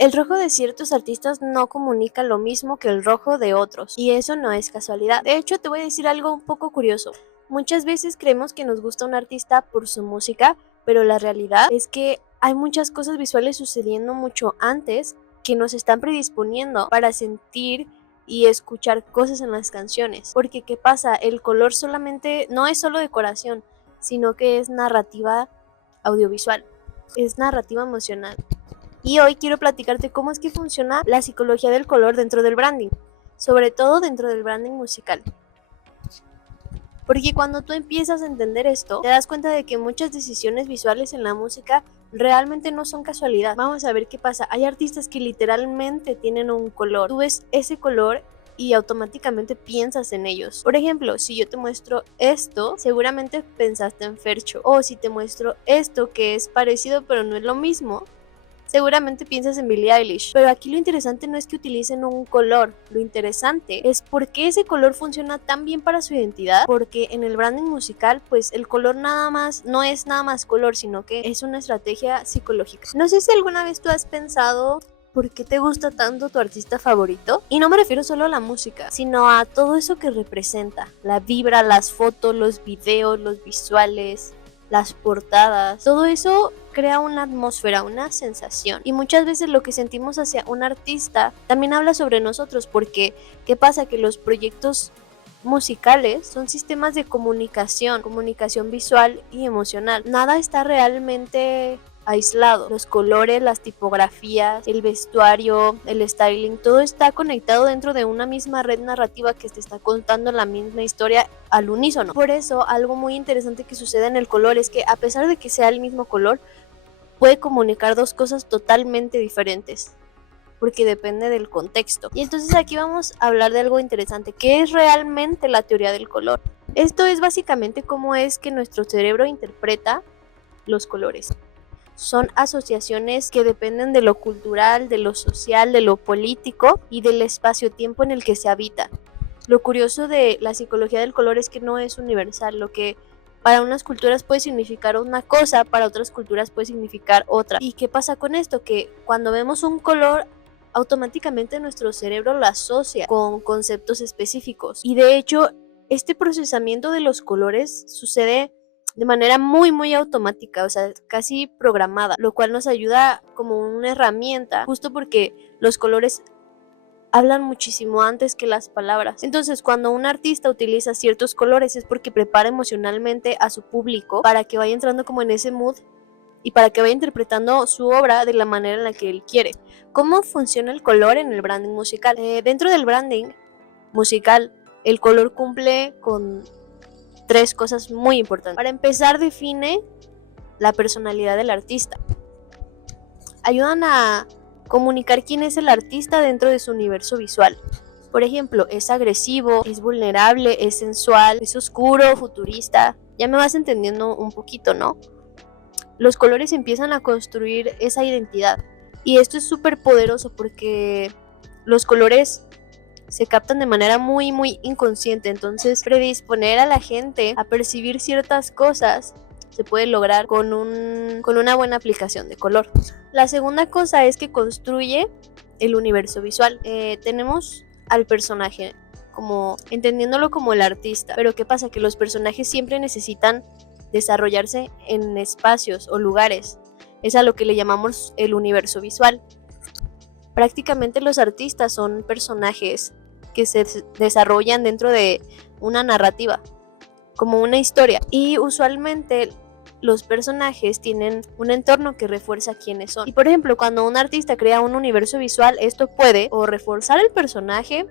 El rojo de ciertos artistas no comunica lo mismo que el rojo de otros, y eso no es casualidad. De hecho, te voy a decir algo un poco curioso. Muchas veces creemos que nos gusta un artista por su música, pero la realidad es que hay muchas cosas visuales sucediendo mucho antes que nos están predisponiendo para sentir y escuchar cosas en las canciones. Porque ¿qué pasa? El color solamente no es solo decoración, sino que es narrativa audiovisual, es narrativa emocional. Y hoy quiero platicarte cómo es que funciona la psicología del color dentro del branding, sobre todo dentro del branding musical. Porque cuando tú empiezas a entender esto, te das cuenta de que muchas decisiones visuales en la música realmente no son casualidad. Vamos a ver qué pasa. Hay artistas que literalmente tienen un color. Tú ves ese color y automáticamente piensas en ellos. Por ejemplo, si yo te muestro esto, seguramente pensaste en Fercho. O si te muestro esto que es parecido pero no es lo mismo, seguramente piensas en Billie Eilish, pero aquí lo interesante no es que utilicen un color, lo interesante es por qué ese color funciona tan bien para su identidad, porque en el branding musical, pues el color nada más, no es nada más color, sino que es una estrategia psicológica. No sé si alguna vez tú has pensado ¿por qué te gusta tanto tu artista favorito? Y no me refiero solo a la música, sino a todo eso que representa, la vibra, las fotos, los videos, los visuales, las portadas, todo eso crea una atmósfera, una sensación. Y muchas veces lo que sentimos hacia un artista también habla sobre nosotros, porque ¿qué pasa? Que los proyectos musicales son sistemas de comunicación visual y emocional. Nada está realmente aislado. Los colores, las tipografías, el vestuario, el styling, todo está conectado dentro de una misma red narrativa que te está contando la misma historia al unísono. Por eso, algo muy interesante que sucede en el color es que a pesar de que sea el mismo color, puede comunicar dos cosas totalmente diferentes, porque depende del contexto. Y entonces aquí vamos a hablar de algo interesante, ¿qué es realmente la teoría del color? Esto es básicamente cómo es que nuestro cerebro interpreta los colores. Son asociaciones que dependen de lo cultural, de lo social, de lo político y del espacio-tiempo en el que se habita. Lo curioso de la psicología del color es que no es universal. Lo que para unas culturas puede significar una cosa, para otras culturas puede significar otra. ¿Y qué pasa con esto? Que cuando vemos un color, automáticamente nuestro cerebro lo asocia con conceptos específicos. Y de hecho, este procesamiento de los colores sucede de manera muy automática, o sea, casi programada, lo cual nos ayuda como una herramienta, justo porque los colores hablan muchísimo antes que las palabras. Entonces, cuando un artista utiliza ciertos colores es porque prepara emocionalmente a su público para que vaya entrando como en ese mood y para que vaya interpretando su obra de la manera en la que él quiere. ¿Cómo funciona el color en el branding musical? Dentro del branding musical, el color cumple con tres cosas muy importantes. Para empezar, define la personalidad del artista. Ayudan a comunicar quién es el artista dentro de su universo visual. Por ejemplo, es agresivo, es vulnerable, es sensual, es oscuro, futurista. Ya me vas entendiendo un poquito, ¿no? Los colores empiezan a construir esa identidad. Y esto es súper poderoso porque los colores se captan de manera muy inconsciente. Entonces, predisponer a la gente a percibir ciertas cosas se puede lograr con una buena aplicación de color. La segunda cosa es que construye el universo visual. Tenemos al personaje como entendiéndolo como el artista, pero ¿qué pasa? Que los personajes siempre necesitan desarrollarse en espacios o lugares. Es a lo que le llamamos el universo visual. Prácticamente los artistas son personajes que se desarrollan dentro de una narrativa, como una historia, y usualmente los personajes tienen un entorno que refuerza quiénes son. Y por ejemplo, cuando un artista crea un universo visual, esto puede o reforzar el personaje,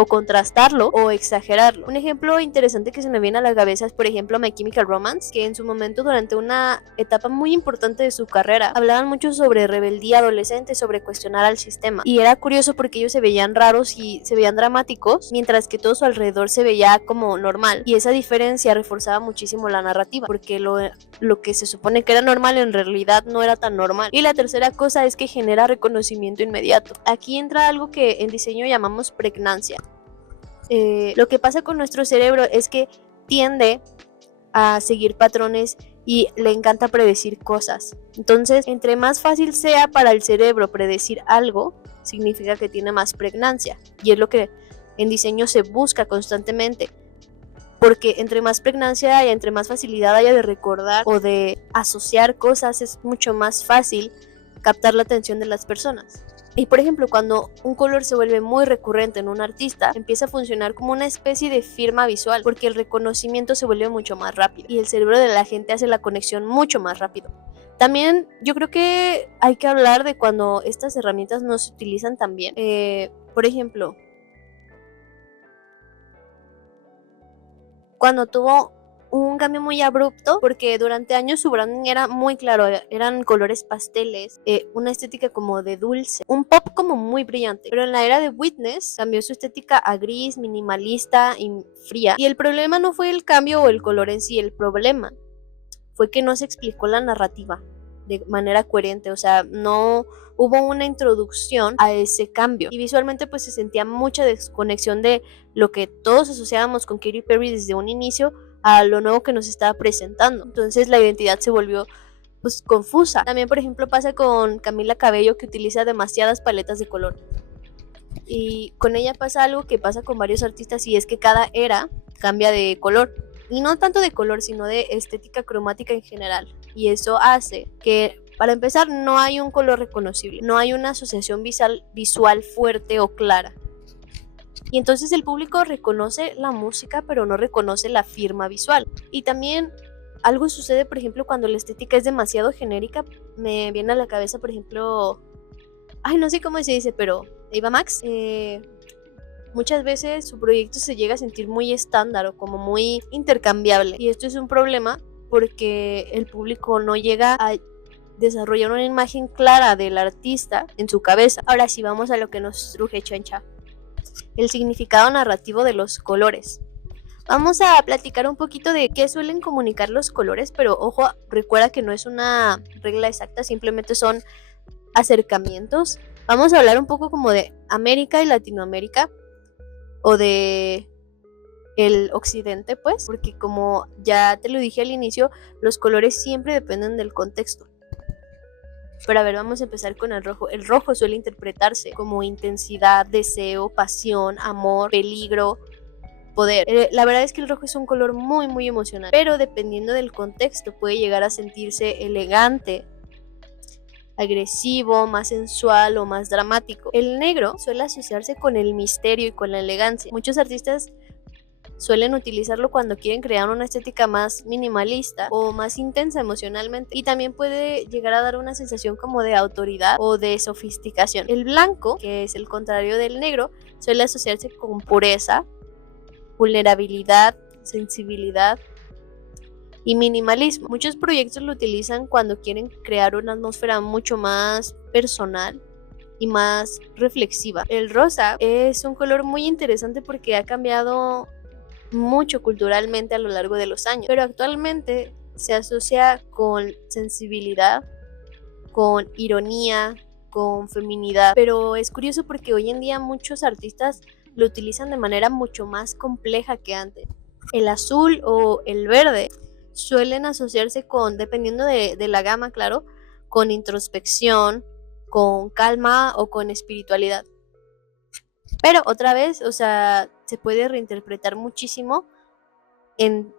o contrastarlo o exagerarlo. Un ejemplo interesante que se me viene a la cabeza es, por ejemplo, My Chemical Romance, que en su momento, durante una etapa muy importante de su carrera, hablaban mucho sobre rebeldía adolescente, sobre cuestionar al sistema. Y era curioso porque ellos se veían raros y se veían dramáticos, mientras que todo su alrededor se veía como normal. Y esa diferencia reforzaba muchísimo la narrativa, porque lo que se supone que era normal en realidad no era tan normal. Y la tercera cosa es que genera reconocimiento inmediato. Aquí entra algo que en diseño llamamos pregnancia. Lo que pasa con nuestro cerebro es que tiende a seguir patrones y le encanta predecir cosas. Entonces, entre más fácil sea para el cerebro predecir algo, significa que tiene más pregnancia, y es lo que en diseño se busca constantemente, porque entre más pregnancia haya, entre más facilidad haya de recordar o de asociar cosas, es mucho más fácil captar la atención de las personas. Y por ejemplo, cuando un color se vuelve muy recurrente en un artista, empieza a funcionar como una especie de firma visual, porque el reconocimiento se vuelve mucho más rápido y el cerebro de la gente hace la conexión mucho más rápido. También yo creo que hay que hablar de cuando estas herramientas no se utilizan tan bien. Por ejemplo, cuando tuvo un cambio muy abrupto, porque durante años su branding era muy claro, eran colores pasteles, una estética como de dulce, un pop como muy brillante, pero en la era de Witness cambió su estética a gris, minimalista y fría, y el problema no fue el cambio o el color en sí, el problema fue que no se explicó la narrativa de manera coherente, o sea, no hubo una introducción a ese cambio y visualmente pues se sentía mucha desconexión de lo que todos asociábamos con Katy Perry desde un inicio a lo nuevo que nos estaba presentando. Entonces la identidad se volvió pues confusa. También por ejemplo pasa con Camila Cabello, que utiliza demasiadas paletas de color, y con ella pasa algo que pasa con varios artistas, y es que cada era cambia de color, y no tanto de color sino de estética cromática en general, y eso hace que, para empezar, no hay un color reconocible, no hay una asociación visual fuerte o clara, y entonces el público reconoce la música pero no reconoce la firma visual. Y también algo sucede, por ejemplo, cuando la estética es demasiado genérica. Me viene a la cabeza, por ejemplo, no sé cómo se dice, pero Ava Max, muchas veces su proyecto se llega a sentir muy estándar o como muy intercambiable, y esto es un problema porque el público no llega a desarrollar una imagen clara del artista en su cabeza. Ahora sí, vamos a lo que nos truje Chencha: el significado narrativo de los colores. Vamos a platicar un poquito de qué suelen comunicar los colores, pero ojo, recuerda que no es una regla exacta, simplemente son acercamientos. Vamos a hablar un poco como de América y Latinoamérica, o de el occidente, pues, porque como ya te lo dije al inicio, los colores siempre dependen del contexto. Pero a ver, vamos a empezar con el rojo. El rojo suele interpretarse como intensidad, deseo, pasión, amor, peligro, poder. La verdad es que el rojo es un color muy muy emocional, pero dependiendo del contexto puede llegar a sentirse elegante, agresivo, más sensual o más dramático. El negro suele asociarse con el misterio y con la elegancia. Muchos artistas suelen utilizarlo cuando quieren crear una estética más minimalista o más intensa emocionalmente, y también puede llegar a dar una sensación como de autoridad o de sofisticación. El blanco, que es el contrario del negro, suele asociarse con pureza, vulnerabilidad, sensibilidad y minimalismo. Muchos proyectos lo utilizan cuando quieren crear una atmósfera mucho más personal y más reflexiva. El rosa es un color muy interesante porque ha cambiado mucho culturalmente a lo largo de los años, pero actualmente se asocia con sensibilidad, con ironía, con feminidad. Pero es curioso porque hoy en día muchos artistas lo utilizan de manera mucho más compleja que antes. El azul o el verde suelen asociarse con, dependiendo de la gama, claro, con introspección, con calma o con espiritualidad. Pero otra vez, o sea, se puede reinterpretar muchísimo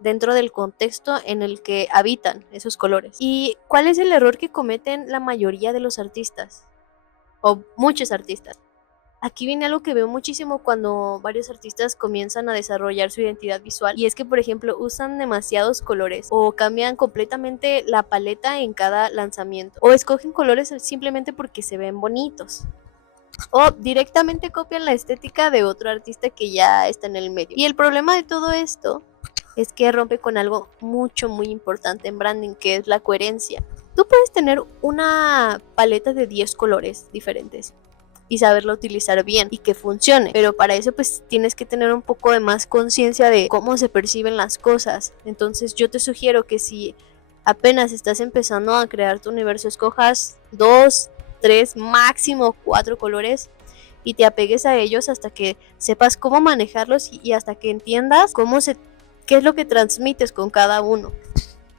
dentro del contexto en el que habitan esos colores. ¿Y cuál es el error que cometen la mayoría de los artistas? O muchos artistas. Aquí viene algo que veo muchísimo cuando varios artistas comienzan a desarrollar su identidad visual, y es que, por ejemplo, usan demasiados colores o cambian completamente la paleta en cada lanzamiento, o escogen colores simplemente porque se ven bonitos, o directamente copian la estética de otro artista que ya está en el medio. Y el problema de todo esto es que rompe con algo muy importante en branding, que es la coherencia. Tú puedes tener una paleta de 10 colores diferentes y saberlo utilizar bien y que funcione, pero para eso pues tienes que tener un poco de más conciencia de cómo se perciben las cosas. Entonces yo te sugiero que si apenas estás empezando a crear tu universo, escojas 2, 3, máximo 4 colores y te apegues a ellos hasta que sepas cómo manejarlos y hasta que entiendas qué es lo que transmites con cada uno.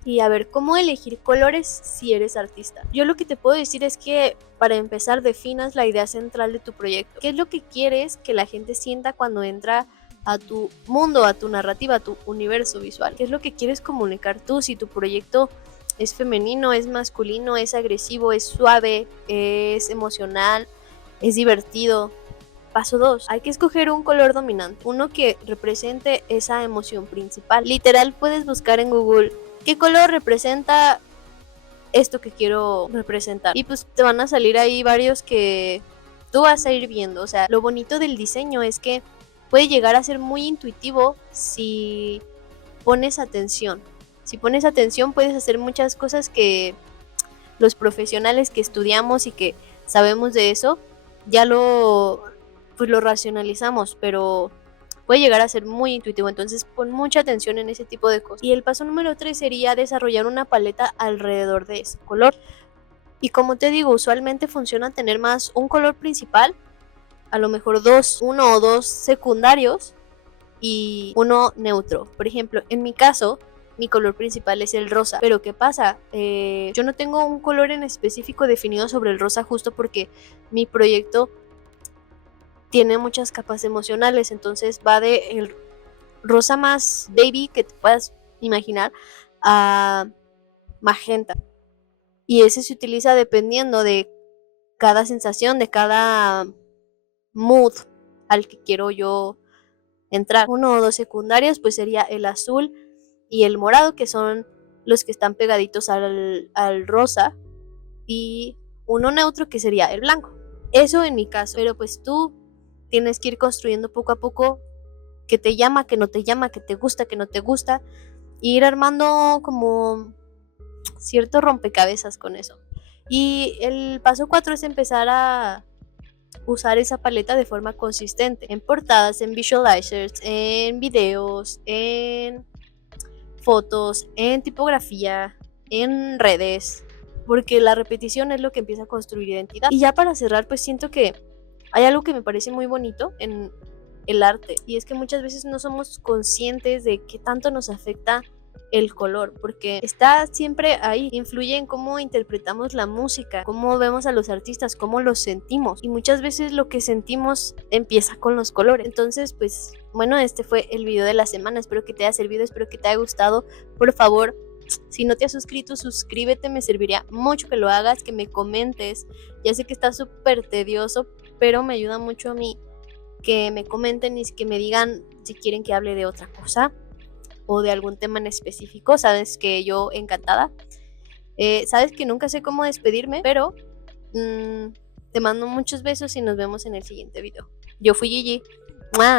y a ver cómo elegir colores si eres artista. Yo lo que te puedo decir es que para empezar definas la idea central de tu proyecto. ¿Qué es lo que quieres que la gente sienta cuando entra a tu mundo, a tu narrativa, a tu universo visual? ¿Qué es lo que quieres comunicar tú? Si tu proyecto es femenino, es masculino, es agresivo, es suave, es emocional, es divertido. Paso 2. Hay que escoger un color dominante, uno que represente esa emoción principal. Literal, puedes buscar en Google qué color representa esto que quiero representar. Y pues te van a salir ahí varios que tú vas a ir viendo. O sea, lo bonito del diseño es que puede llegar a ser muy intuitivo si pones atención. Si pones atención puedes hacer muchas cosas que los profesionales que estudiamos y que sabemos de eso ya lo racionalizamos, pero puede llegar a ser muy intuitivo, entonces pon mucha atención en ese tipo de cosas. Y el paso número 3 sería desarrollar una paleta alrededor de ese color. Y como te digo, usualmente funciona tener más un color principal, a lo mejor uno o dos secundarios y uno neutro. Por ejemplo, en mi caso, mi color principal es el rosa. Pero ¿qué pasa? Yo no tengo un color en específico definido sobre el rosa justo porque mi proyecto tiene muchas capas emocionales. Entonces va de el rosa más baby que te puedas imaginar a magenta. Y ese se utiliza dependiendo de cada sensación, de cada mood al que quiero yo entrar. Uno o dos secundarios pues sería el azul y el morado, que son los que están pegaditos al rosa, y uno neutro que sería el blanco. Eso en mi caso, pero pues tú tienes que ir construyendo poco a poco que te llama, que no te llama, que te gusta, que no te gusta, y ir armando como cierto rompecabezas con eso. Y el paso 4 es empezar a usar esa paleta de forma consistente en portadas, en visualizers, en videos, en fotos, en tipografía, en redes, porque la repetición es lo que empieza a construir identidad. Y ya para cerrar, pues siento que hay algo que me parece muy bonito en el arte, y es que muchas veces no somos conscientes de qué tanto nos afecta el color, porque está siempre ahí, influye en cómo interpretamos la música, cómo vemos a los artistas, cómo los sentimos, y muchas veces lo que sentimos empieza con los colores. Entonces pues bueno, este fue el video de la semana, espero que te haya servido, espero que te haya gustado. Por favor, si no te has suscrito, suscríbete, me serviría mucho que lo hagas, que me comentes. Ya sé que está súper tedioso, pero me ayuda mucho a mí que me comenten y que me digan si quieren que hable de otra cosa o de algún tema en específico. Sabes que yo encantada. Sabes que nunca sé cómo despedirme, pero te mando muchos besos y nos vemos en el siguiente video. Yo fui Gigi. ¡Mua!